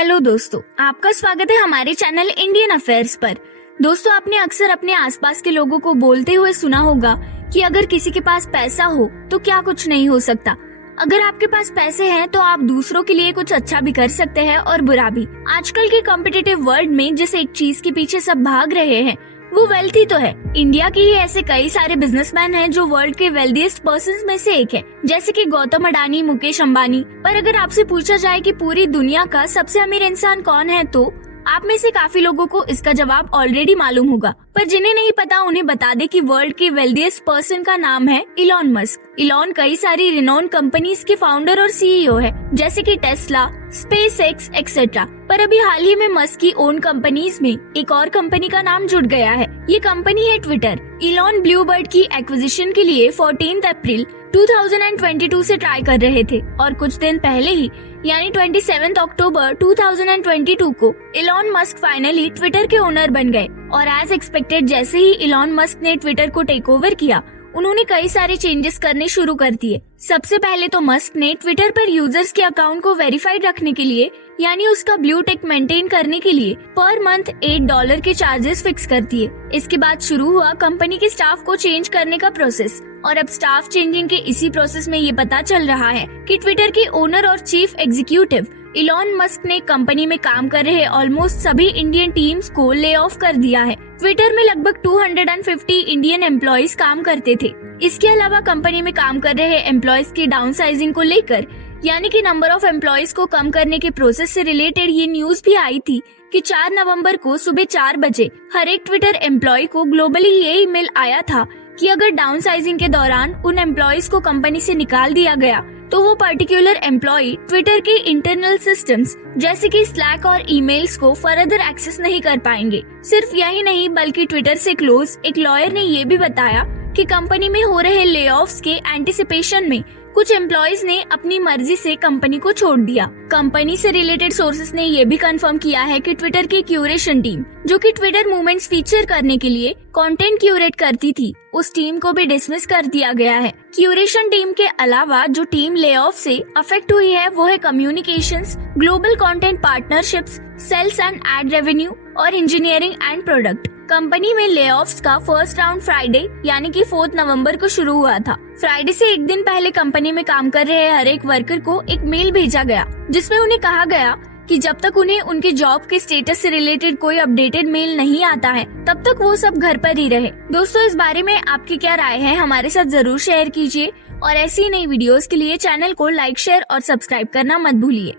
Hello दोस्तों, आपका स्वागत है हमारे चैनल इंडियन अफेयर्स पर। दोस्तों, आपने अक्सर अपने आसपास के लोगों को बोलते हुए सुना होगा कि अगर किसी के पास पैसा हो तो क्या कुछ नहीं हो सकता। अगर आपके पास पैसे हैं तो आप दूसरों के लिए कुछ अच्छा भी कर सकते हैं और बुरा भी। आजकल के कॉम्पिटिटिव वर्ल्ड में जिस एक चीज के पीछे सब भाग रहे हैं वो वेल्थ ही तो है। इंडिया के ही ऐसे कई सारे बिजनेसमैन हैं जो वर्ल्ड के वेल्दीएस्ट पर्संस में से एक है, जैसे कि गौतम अडानी, मुकेश अंबानी। पर अगर आपसे पूछा जाए कि पूरी दुनिया का सबसे अमीर इंसान कौन है, तो आप में से काफी लोगों को इसका जवाब ऑलरेडी मालूम होगा। पर जिन्हें नहीं पता उन्हें बता दे कि वर्ल्ड के वेल्दीएस्ट पर्सन का नाम है इलॉन मस्क। इलॉन कई सारी रिनोन कंपनीज के फाउंडर और सीईओ है, जैसे कि टेस्ला, स्पेसएक्स एक्सेट्रा। पर अभी हाल ही में मस्क की ओन कंपनीज में एक और कंपनी का नाम जुड़ गया है। ये कंपनी है ट्विटर। इलॉन ब्लूबर्ड की एक्विजिशन के लिए 14 अप्रैल 2022 से ट्राई कर रहे थे और कुछ दिन पहले ही यानी 27 अक्टूबर 2022 को इलॉन मस्क फाइनली ट्विटर के ओनर बन गए। और एज एक्सपेक्टेड जैसे ही इलॉन मस्क ने ट्विटर को टेक ओवर किया, उन्होंने कई सारे चेंजेस करने शुरू कर दिए। सबसे पहले तो मस्क ने ट्विटर पर यूजर्स के अकाउंट को वेरीफाइड रखने के लिए यानी उसका ब्लू टिक मेंटेन करने के लिए पर मंथ $8 के चार्जेस फिक्स कर दिए। इसके बाद शुरू हुआ कंपनी के स्टाफ को चेंज करने का प्रोसेस। और अब स्टाफ चेंजिंग के इसी प्रोसेस में ये पता चल रहा है कि ट्विटर के ओनर और चीफ एग्जीक्यूटिव इलॉन मस्क ने कंपनी में काम कर रहे ऑलमोस्ट सभी इंडियन टीम्स को ले ऑफ कर दिया है। ट्विटर में लगभग 250 इंडियन एम्प्लॉइज काम करते थे। इसके अलावा कंपनी में काम कर रहे एम्प्लॉइज की डाउनसाइजिंग को लेकर यानी कि नंबर ऑफ एम्प्लॉइज को कम करने के प्रोसेस से रिलेटेड ये न्यूज भी आई थी कि 4 नवंबर को सुबह 4 बजे हर एक ट्विटर एम्प्लॉय को ग्लोबली ये ईमेल आया था कि अगर डाउनसाइजिंग के दौरान उन एम्प्लॉइज को कंपनी से निकाल दिया गया तो वो पर्टिकुलर एम्प्लॉय ट्विटर के इंटरनल सिस्टम्स जैसे कि स्लैक और ईमेल्स को फर्दर एक्सेस नहीं कर पाएंगे। सिर्फ यही नहीं बल्कि ट्विटर से क्लोज एक लॉयर ने ये भी बताया कि कंपनी में हो रहे लेऑफ्स के एंटिसिपेशन में कुछ एम्प्लॉइज ने अपनी मर्जी से कंपनी को छोड़ दिया। कंपनी से रिलेटेड सोर्सेस ने ये भी कंफर्म किया है कि ट्विटर की क्यूरेशन टीम, जो कि ट्विटर मूवमेंट्स फीचर करने के लिए कंटेंट क्यूरेट करती थी, उस टीम को भी डिसमिस कर दिया गया है। क्यूरेशन टीम के अलावा जो टीम लेऑफ से अफेक्ट हुई है वो है communications, global content partnerships, sales and ad revenue और इंजीनियरिंग एंड प्रोडक्ट। कंपनी में लेऑफ्स का फर्स्ट राउंड फ्राइडे यानी कि 4 नवंबर को शुरू हुआ था। फ्राइडे से एक दिन पहले कंपनी में काम कर रहे हर एक वर्कर को एक मेल भेजा गया जिसमें उन्हें कहा गया कि जब तक उन्हें उनके जॉब के स्टेटस से रिलेटेड कोई अपडेटेड मेल नहीं आता है तब तक वो सब घर पर ही रहे। दोस्तों, इस बारे में आपकी क्या राय है हमारे साथ जरूर शेयर कीजिए और ऐसी नई वीडियोस के लिए चैनल को लाइक, शेयर और सब्सक्राइब करना मत भूलिए।